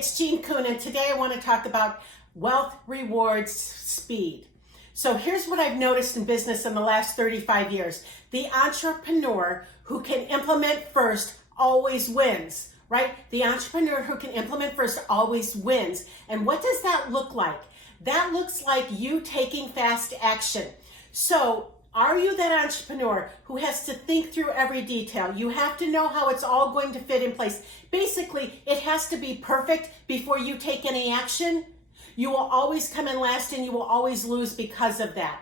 it's Jean Kuhn, and today I want to talk about wealth, rewards, speed. So here's what I've noticed in business in the last 35 years. The entrepreneur who can implement first always wins, right? The entrepreneur who can implement first always wins. And what does that look like? That looks like you taking fast action. So are you that entrepreneur who has to think through every detail? You have to know how it's all going to fit in place. Basically, it has to be perfect before you take any action. You will always come in last and you will always lose because of that.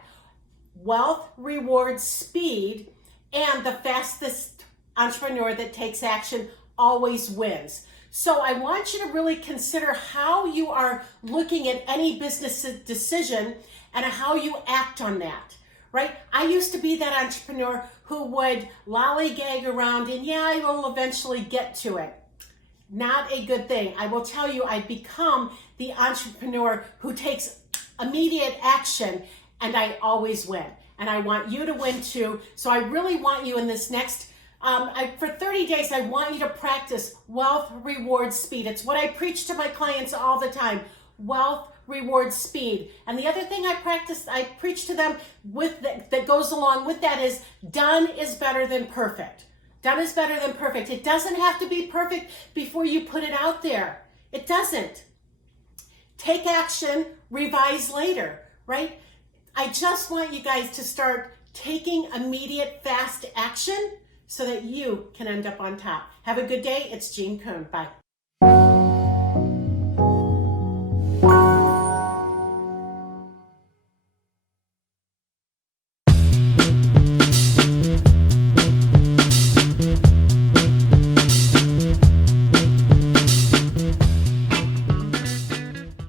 Wealth, rewards, speed, and the fastest entrepreneur that takes action always wins. So I want you to really consider how you are looking at any business decision and how you act on that. Right? I used to be that entrepreneur who would lollygag around and yeah, I will eventually get to it. Not a good thing. I will tell you, I've become the entrepreneur who takes immediate action and I always win. And I want you to win too. So I really want you in this next, for 30 days, I want you to practice wealth, rewards, speed. It's what I preach to my clients all the time. Wealth, reward, speed. And the other thing I preach to them with that goes along with that is done is better than perfect. Done is better than perfect. It doesn't have to be perfect before you put it out there. It doesn't. Take action, revise later, right? I just want you guys to start taking immediate, fast action so that you can end up on top. Have a good day. It's Jean Kuhn. Bye.